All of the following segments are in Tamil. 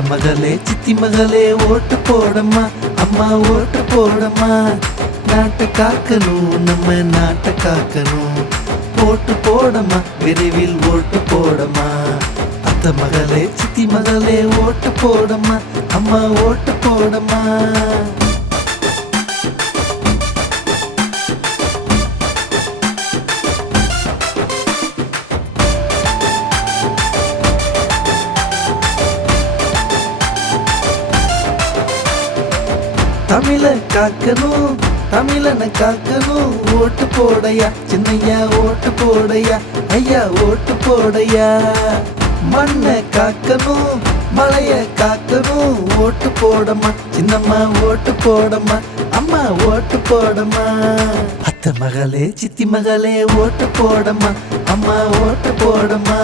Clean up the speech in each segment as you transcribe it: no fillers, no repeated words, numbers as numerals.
அத்த மகளே சித்தி மகளே ஓட்டு போடம்மா, அம்மா ஓட்டு போடம்மா. நாட்டை காக்கணும், நம்ம நாட்டை காக்கணும். ஓட்டு போடம்மா, விரைவில் ஓட்டு போடம்மா. அத்த மகளே சித்தி மகளே ஓட்டு போடம்மா, அம்மா ஓட்டு போடம்மா. தமிழ காக்கணும், தமிழனை காக்கணும். ஓட்டு போடையா சின்னையா, ஓட்டு போடையா ஐயா, ஓட்டு போடையா. மண்ணை காக்கணும், மலைய காக்கணும். ஓட்டு போடம்மா சின்னம்மா, ஓட்டு போடம்மா அம்மா, ஓட்டு போடம்மா. அத்த மகளே சித்தி மகளே ஓட்டு போடம்மா, அம்மா ஓட்டு போடம்மா.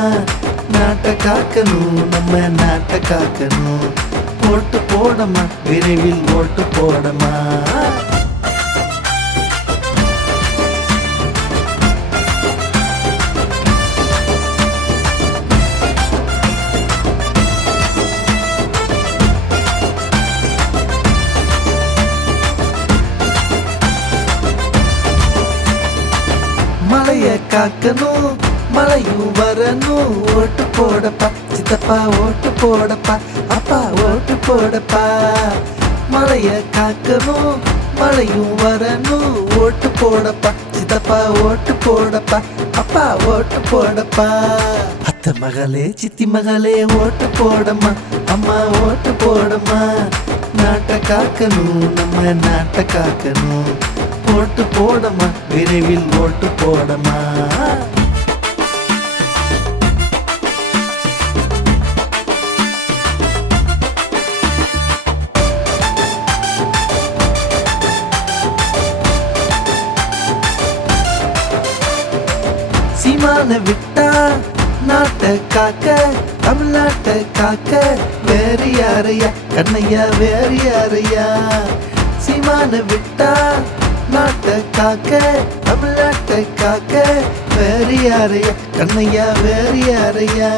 நாட்டை காக்கணும், நம்ம நாட்டை காக்கணும். ஓட்டு போடம்மா, விரைவில் ஓட்டு போடம்மா. மலைய காக்கணும், மலையும் வரணும். ஓட்டு போடப்பா சித்தப்பா, ஓட்டு போடப்பா அப்பா, ஓட்டு போடப்பா. மலைய காக்கணும், மலையும் வரணும். ஓட்டு போடப்பா சித்தப்பா, ஓட்டு போடப்பா அப்பா, ஓட்டு போடப்பா. அத்த மகளே சித்தி மகளே ஓட்டு போடம்மா, அம்மா ஓட்டு போடம்மா. நாட்டை காக்கணும், நம்ம நாட்டை காக்கணும். ஓட்டு போடம்மா, விரைவில் ஓட்டு போடம்மா. சீமான விட்டா நாட்டை காக்க, தமிழ்நாட்டை காக்க. வேறு யாரையா கண்ணையா, வேறு யாரையா. சீமான விட்டா நாட்டை காக்க, தமிழ்நாட்டை காக்க. வேறு யாரையா கண்ணையா, வேறு யாரையா.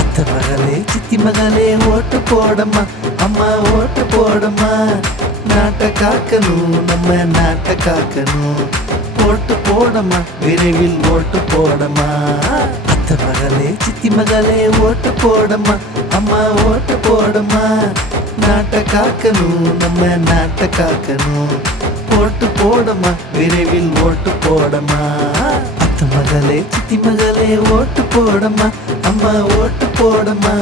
அத்த மகளே சித்தி மகளே ஓட்டு போடம்மா, அம்மா ஓட்டு போடம்மா. நாட்டை காக்கணும், நம்ம நாட்டை காக்கணும். ஓட்டு போடம்மா, விரைவில் ஓட்டு போடம்மா. அத்த மகளே சித்தி மகளே ஓட்டு போடம்மா, அம்மா ஓட்டு போடம்மா. நாட்டை காக்கணும், நம்ம நாட்டை காக்கணும். ஓட்டு போடம்மா, விரைவில் ஓட்டு போடம்மா. அத்த மகளே சித்தி மகளே ஓட்டு போடம்மா, அம்மா ஓட்டு போடம்மா.